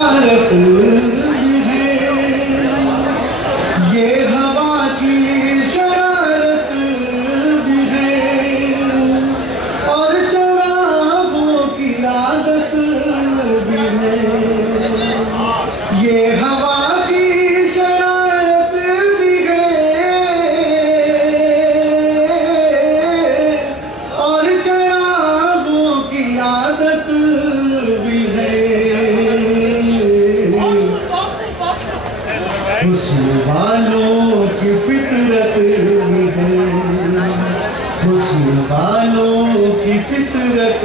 ये हवा की शरारत भी है और चरागों की आदत भी है। ये हवा की शरारत भी है और चरागों की आदत भी है। हुस्न वालों की फितरत भी है, हुस्न वालों की फितरत